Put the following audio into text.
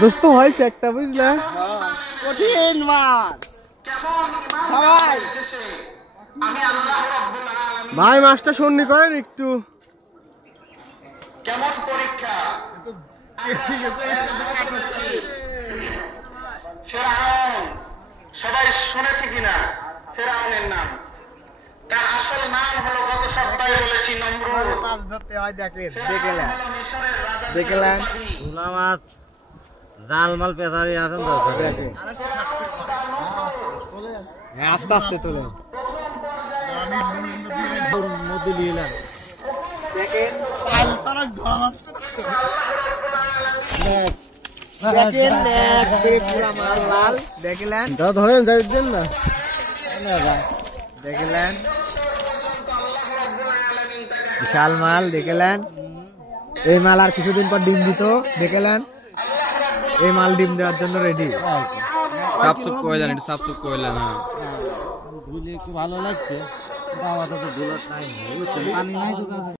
দোস্ত হয়েছে একটা বুঝলে কঠিন মাছ সবাই ভাই মাছটা সন্নি করেন একটু কেমন পরীক্ষা ফেরাউন সবাই শুনেছে কিনা ফেরাউনের নাম তার আসল নাম হলো গত সপ্তাহে বলেছি নমরুদ মাছ ধরতে হয় দেখলেন ভোলা মাছ জাল মাল পেঁচারি আছেন তো আস্তে আস্তে তোলে নদী নিলাম দেখেন দেখলেন ধরেন যাইতেন না দেখলেন বিশাল মাল দেখলেন এই মাল আর কিছুদিন পর ডিম দিত দেখলেন এই মাল ডিম দেওয়ার জন্য রেডি সাপসুপ কইলেন এটা সাপসুপ কইলেন হ্যাঁ ধুলে একটু ভালো লাগছে পানি নাই তো